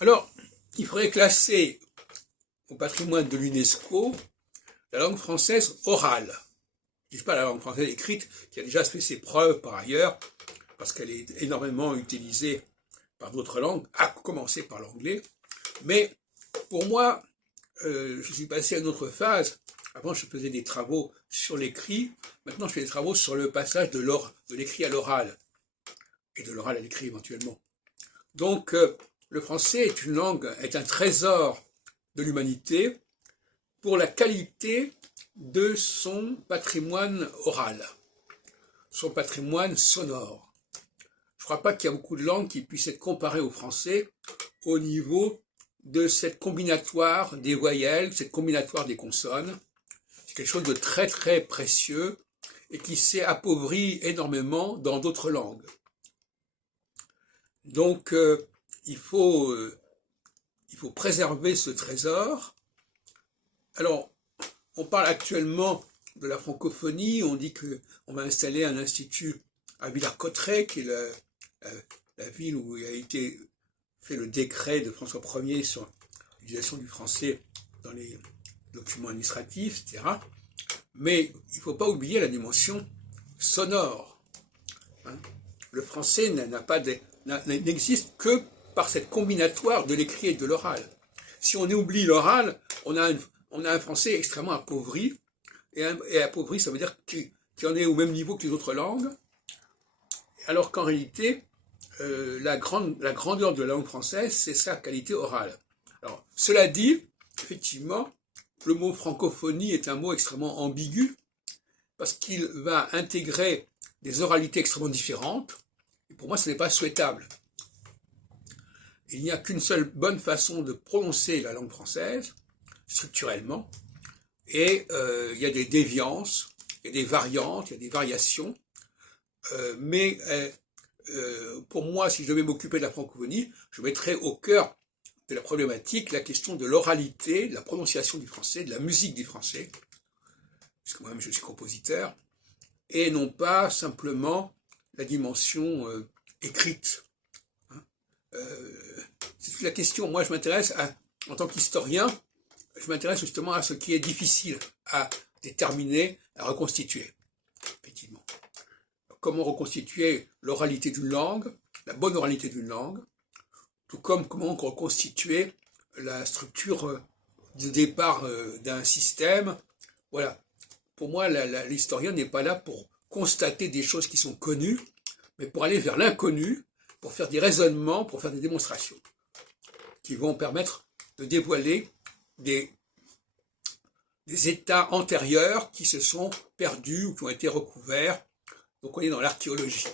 Alors, il faudrait classer au patrimoine de l'UNESCO la langue française orale. Je ne dis pas la langue française écrite, qui a déjà fait ses preuves par ailleurs, parce qu'elle est énormément utilisée par d'autres langues, à commencer par l'anglais. Mais pour moi, je suis passé à une autre phase. Avant, je faisais des travaux sur l'écrit. Maintenant, je fais des travaux sur le passage de l'écrit à l'oral, et de l'oral à l'écrit éventuellement. Donc, le français est une langue, est un trésor de l'humanité pour la qualité de son patrimoine oral, son patrimoine sonore. Je ne crois pas qu'il y a beaucoup de langues qui puissent être comparées au français au niveau de cette combinatoire des voyelles, cette combinatoire des consonnes. C'est quelque chose de très très précieux et qui s'est appauvri énormément dans d'autres langues. Donc il faut préserver ce trésor. Alors, on parle actuellement de la francophonie, on dit qu'on va installer un institut à Villers-Cotterêts, qui est la ville où il a été fait le décret de François Ier sur l'utilisation du français dans les documents administratifs, etc. Mais il ne faut pas oublier la dimension sonore. Le français n'existe que par cette combinatoire de l'écrit et de l'oral. Si on oublie l'oral, on a un français extrêmement appauvri, et appauvri, ça veut dire qu'il en est au même niveau que les autres langues, alors qu'en réalité, la grandeur de la langue française, c'est sa qualité orale. Alors, cela dit, effectivement, le mot francophonie est un mot extrêmement ambigu, parce qu'il va intégrer des oralités extrêmement différentes, et pour moi, ce n'est pas souhaitable. Il n'y a qu'une seule bonne façon de prononcer la langue française, structurellement, et il y a des déviances, il y a des variantes, il y a des variations, mais pour moi, si je devais m'occuper de la francophonie, je mettrais au cœur de la problématique la question de l'oralité, de la prononciation du français, de la musique du français, puisque moi-même je suis compositeur, et non pas simplement la dimension écrite. C'est toute la question. Moi, je m'intéresse en tant qu'historien, je m'intéresse justement à ce qui est difficile à déterminer, à reconstituer, effectivement. Comment reconstituer l'oralité d'une langue, la bonne oralité d'une langue, tout comme comment reconstituer la structure de départ d'un système. Voilà. Pour moi, l'historien n'est pas là pour constater des choses qui sont connues, mais pour aller vers l'inconnu, pour faire des raisonnements, pour faire des démonstrations, qui vont permettre de dévoiler des états antérieurs qui se sont perdus ou qui ont été recouverts. Donc on est dans l'archéologie.